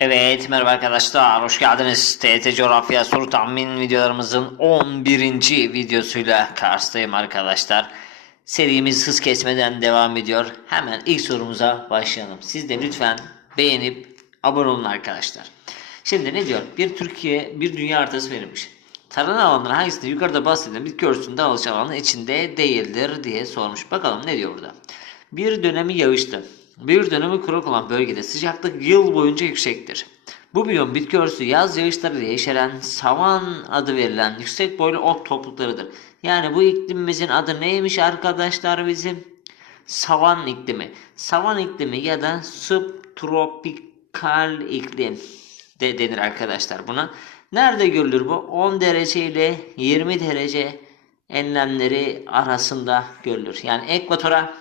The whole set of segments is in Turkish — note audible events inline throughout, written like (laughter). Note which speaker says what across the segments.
Speaker 1: Evet merhaba arkadaşlar hoş geldiniz. TET Coğrafya soru tahmin videolarımızın 11. videosuyla karşıdayım arkadaşlar. Serimiz hız kesmeden devam ediyor. Hemen ilk sorumuza başlayalım. Siz de lütfen beğenip abone olun arkadaşlar. Şimdi ne diyor? Bir Türkiye, bir dünya haritası verilmiş. Taranan alanlar hangisinde yukarıda bahsedilen bitki örtüsünün dağılış alanı içinde değildir diye sormuş. Bakalım ne diyor burada? Bir dönemi yağışlı, bir dönemi kurak olan bölgede sıcaklık yıl boyunca yüksektir. Bu biyom bitki örtüsü yaz yağışlarıyla yeşeren savan adı verilen yüksek boylu ot topluluklarıdır. Yani bu iklimimizin adı neymiş arkadaşlar bizim? Savan iklimi. Savan iklimi ya da subtropikal iklim de denir arkadaşlar buna. Nerede görülür bu? 10 derece ile 20 derece enlemleri arasında görülür. Yani ekvatora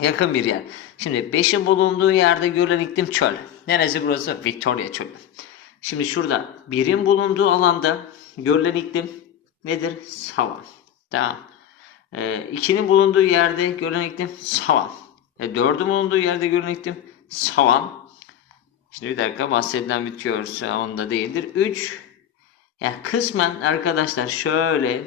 Speaker 1: yakın bir yer. Şimdi 5'in bulunduğu yerde görülen iklim çöl. Neresi burası? Victoria çölü. Şimdi şurada 1'in bulunduğu alanda görülen iklim nedir? Savan. Tamam. 2'nin bulunduğu yerde görülen iklim savan. E, 4'ün bulunduğu yerde görülen iklim savan. Şimdi bir dakika bahsedilen örtüsü onda değildir. 3 ya kısmen arkadaşlar şöyle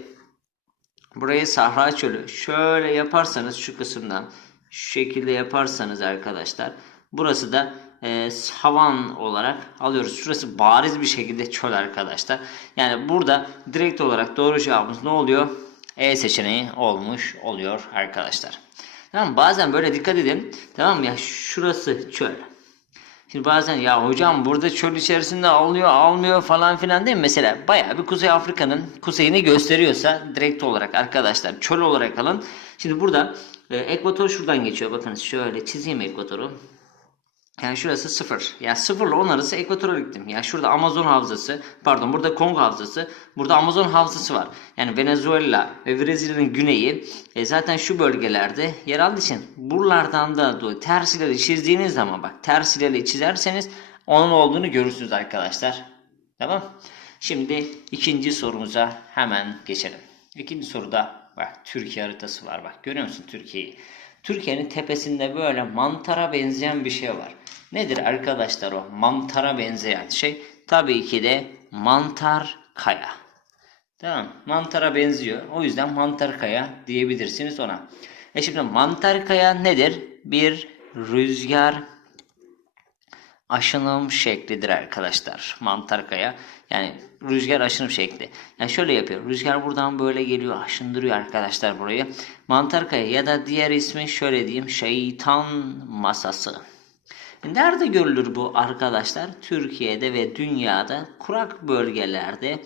Speaker 1: burayı Sahra Çölü şöyle yaparsanız şu kısımdan şu şekilde yaparsanız arkadaşlar burası da e, savan olarak alıyoruz. Şurası bariz bir şekilde çöl arkadaşlar. Yani burada direkt olarak doğru cevabımız ne oluyor? E seçeneği olmuş oluyor arkadaşlar. Tamam? Bazen böyle dikkat edin. Tamam? Ya şurası çöl. Şimdi bazen ya hocam burada çöl içerisinde alıyor almıyor falan filan değil mi? Mesela bayağı bir Kuzey Afrika'nın kuzeyini gösteriyorsa direkt olarak arkadaşlar çöl olarak alın. Şimdi burada e, ekvator şuradan geçiyor. Bakınız şöyle çizeyim ekvatoru. Yani şurası sıfır. Yani sıfırla 10 arası ekvatoral iklim. Yani şurada Amazon havzası, pardon burada Kongo havzası, burada Amazon havzası var. Yani Venezuela ve Brezilya'nın güneyi e, zaten şu bölgelerde yer aldığı için buralardan da doğru ters ileri çizdiğiniz zaman bak ters ileri çizerseniz onun olduğunu görürsünüz arkadaşlar. Tamam. Şimdi ikinci sorumuza hemen geçelim. İkinci soruda bak Türkiye haritası var bak görüyor musun Türkiye'yi? Türkiye'nin tepesinde böyle mantara benzeyen bir şey var. Nedir arkadaşlar o mantara benzeyen şey? Tabii ki de mantar kaya. Tamam mantara benziyor. O yüzden mantar kaya diyebilirsiniz ona. E şimdi mantar kaya nedir? Bir rüzgar aşınım şeklidir arkadaşlar. Mantar kaya. Yani rüzgar aşınım şekli. Yani şöyle yapıyor. Rüzgar buradan böyle geliyor. Aşındırıyor arkadaşlar burayı. Mantar kaya ya da diğer ismi şöyle diyeyim. Şeytan masası. Nerede görülür bu arkadaşlar? Türkiye'de ve dünyada kurak bölgelerde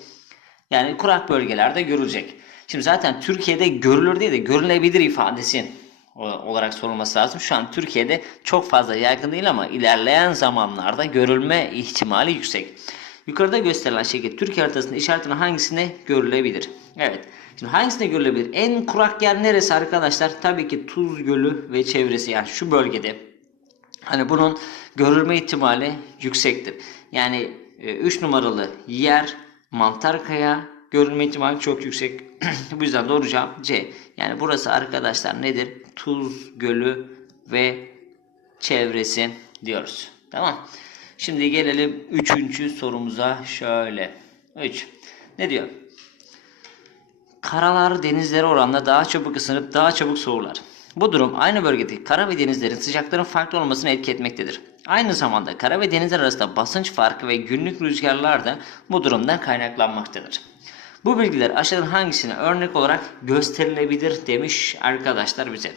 Speaker 1: yani kurak bölgelerde görülecek. Şimdi zaten Türkiye'de görülür değil de görülebilir ifadesi olarak sorulması lazım. Şu an Türkiye'de çok fazla yaygın değil ama ilerleyen zamanlarda görülme ihtimali yüksek. Yukarıda gösterilen şekilde Türkiye haritasında işaretlenen hangisinde görülebilir? Evet. Şimdi hangisinde görülebilir? En kurak yer neresi arkadaşlar? Tabii ki Tuz Gölü ve çevresi yani şu bölgede. Hani bunun görülme ihtimali yüksektir. Yani 3 e, numaralı yer Mantarkaya görülme ihtimali çok yüksek. (clears throat) Bu yüzden doğru cevap C. Yani burası arkadaşlar nedir? Tuz Gölü ve çevresi diyoruz. Tamam. Şimdi gelelim üçüncü sorumuza şöyle. 3. Ne diyor? Karalar denizlere oranla daha çabuk ısınıp daha çabuk soğurlar. Bu durum aynı bölgedeki kara ve denizlerin sıcakların farklı olmasını etki etmektedir. Aynı zamanda kara ve denizler arasında basınç farkı ve günlük rüzgarlar da bu durumdan kaynaklanmaktadır. Bu bilgiler aşağıdan hangisine örnek olarak gösterilebilir demiş arkadaşlar bize.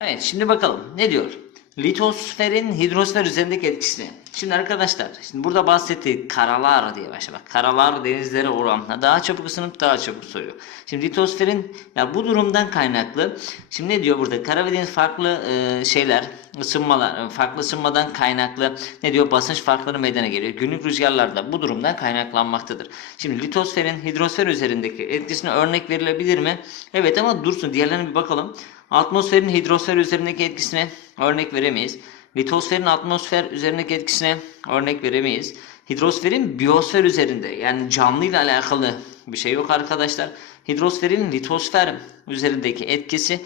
Speaker 1: Evet şimdi bakalım ne diyor? Litosferin hidrosfer üzerindeki etkisini. Şimdi arkadaşlar şimdi burada bahsettiği karalar diye başla bak. Karalar denizlere oranla daha çabuk ısınıp daha çabuk soğuyor. Şimdi litosferin ya bu durumdan kaynaklı. Şimdi ne diyor burada? Kara ve deniz farklı e, şeyler ısınmalar farklı ısınmadan kaynaklı ne diyor basınç farkları meydana geliyor. Günlük rüzgarlar da bu durumdan kaynaklanmaktadır. Şimdi litosferin hidrosfer üzerindeki etkisine örnek verilebilir mi? Evet ama dursun diğerlerine bir bakalım. Atmosferin hidrosfer üzerindeki etkisine örnek veremeyiz. Litosferin atmosfer üzerindeki etkisine örnek veremeyiz. Hidrosferin biyosfer üzerinde yani canlı ile alakalı bir şey yok arkadaşlar. Hidrosferin litosfer üzerindeki etkisi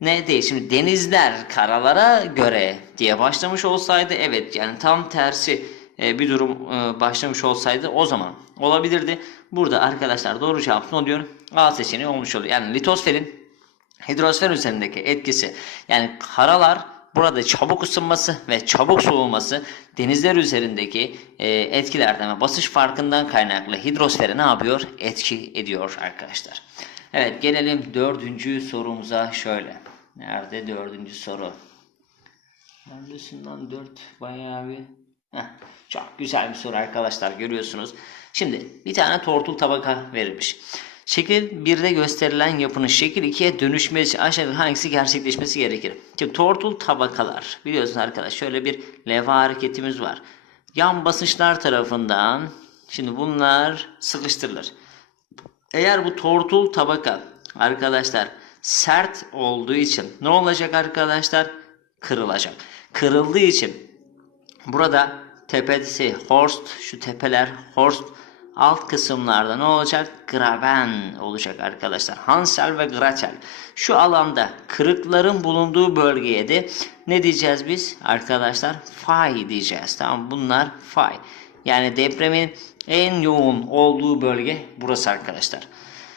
Speaker 1: ne değil. Şimdi denizler karalara göre diye başlamış olsaydı evet yani tam tersi e, bir durum e, başlamış olsaydı o zaman olabilirdi. Burada arkadaşlar doğru cevap ne oluyor? A seçeneği olmuş oluyor. Yani litosferin hidrosfer üzerindeki etkisi yani karalar burada çabuk ısınması ve çabuk soğuması denizler üzerindeki e, etkilerden ve basınç farkından kaynaklı hidrosfere ne yapıyor? Etki ediyor arkadaşlar. Evet gelelim dördüncü sorumuza şöyle. Nerede dördüncü soru? Neredesin lan dört bayağı bir. Heh, çok güzel bir soru arkadaşlar görüyorsunuz. Şimdi bir tane tortul tabaka verilmiş. Şekil 1'de gösterilen yapının şekil 2'ye dönüşmesi için aşağıda hangisi gerçekleşmesi gerekir? Şimdi tortul tabakalar biliyorsunuz arkadaşlar şöyle bir leva hareketimiz var. Yan basınçlar tarafından şimdi bunlar sıkıştırılır. Eğer bu tortul tabaka arkadaşlar sert olduğu için ne olacak arkadaşlar? Kırılacak. Kırıldığı için burada tepesi horst şu tepeler horst alt kısımlarda ne olacak? Graben olacak arkadaşlar. Hansel ve Gretel. Şu alanda kırıkların bulunduğu bölgeye de ne diyeceğiz biz arkadaşlar? Fay diyeceğiz. Tamam bunlar fay. Yani depremin en yoğun olduğu bölge burası arkadaşlar.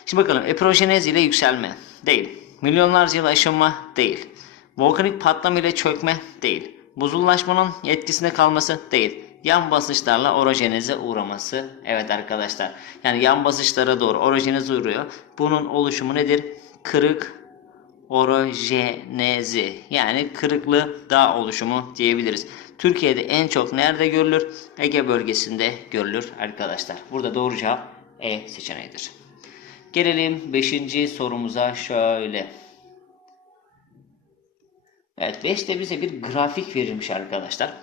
Speaker 1: Şimdi bakalım epirojenez ile yükselme değil. Milyonlarca yıl aşınma değil. Volkanik patlama ile çökme değil. Buzullaşmanın etkisinde kalması değil. Yan basınçlarla orojeneze uğraması. Evet arkadaşlar. Yani yan basınçlara doğru orojeneze uğruyor. Bunun oluşumu nedir? Kırık orojenezi. Yani kırıklı dağ oluşumu diyebiliriz. Türkiye'de en çok nerede görülür? Ege bölgesinde görülür arkadaşlar. Burada doğru cevap E seçeneğidir. Gelelim 5. sorumuza şöyle. Evet 5'te bize bir grafik verilmiş arkadaşlar.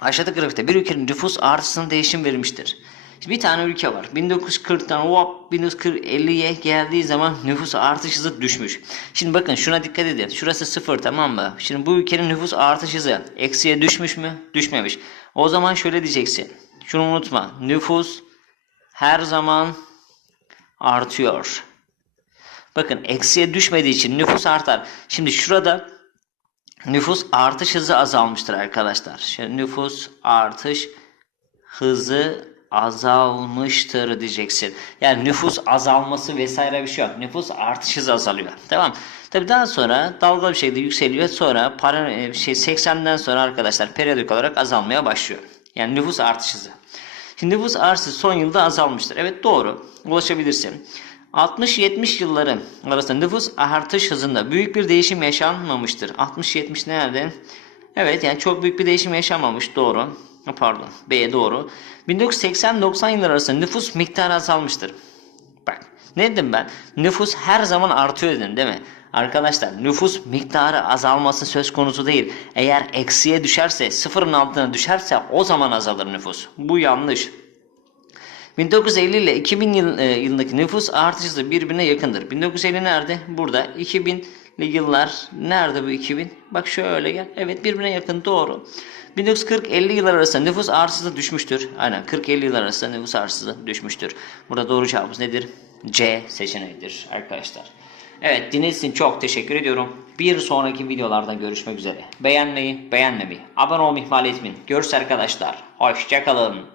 Speaker 1: Aşağıda grafikte bir ülkenin nüfus artısının değişim verilmiştir. Şimdi bir tane ülke var. 1940'tan hop 1950'ye geldiği zaman nüfus artış hızı düşmüş. Şimdi bakın şuna dikkat edin. Şurası sıfır tamam mı? Şimdi bu ülkenin nüfus artış hızı eksiye düşmüş mü? Düşmemiş. O zaman şöyle diyeceksin. Şunu unutma. Nüfus her zaman artıyor. Bakın eksiye düşmediği için nüfus artar. Şimdi şurada nüfus artış hızı azalmıştır arkadaşlar. Şimdi nüfus artış hızı azalmıştır diyeceksin. Yani nüfus azalması vesaire bir şey yok. Nüfus artış hızı azalıyor. Tamam. Tabi daha sonra dalgalı bir şekilde yükseliyor. Sonra para, e, şey 80'den sonra arkadaşlar periyodik olarak azalmaya başlıyor. Yani nüfus artış hızı. Şimdi nüfus artışı son yılda azalmıştır. Evet doğru. Ulaşabilirsin. 60-70 yılları arasında nüfus artış hızında büyük bir değişim yaşanmamıştır. 60-70 nerede? Evet yani çok büyük bir değişim yaşanmamış. Doğru. Pardon. B doğru. 1980-90 yıllar arasında nüfus miktarı azalmıştır. Bak ne dedim ben? Nüfus her zaman artıyor dedim değil mi? Arkadaşlar nüfus miktarı azalması söz konusu değil. Eğer eksiye düşerse sıfırın altına düşerse o zaman azalır nüfus. Bu yanlış. 1950 ile 2000 yıl, e, yılındaki nüfus artışı birbirine yakındır. 1950 nerede? Burada. 2000'li yıllar nerede bu 2000? Bak şöyle gel. Evet birbirine yakın doğru. 1940-50 yıllar arasında nüfus artışı düşmüştür. Aynen 40-50 yıllar arasında nüfus artışı düşmüştür. Burada doğru cevabımız nedir? C seçeneğidir arkadaşlar. Evet dinlediğiniz çok teşekkür ediyorum. Bir sonraki videolarda görüşmek üzere. Beğenmeyi, beğenmemeyi, abone olmayı ihmal etmeyin. Görüşürüz arkadaşlar. Hoşçakalın.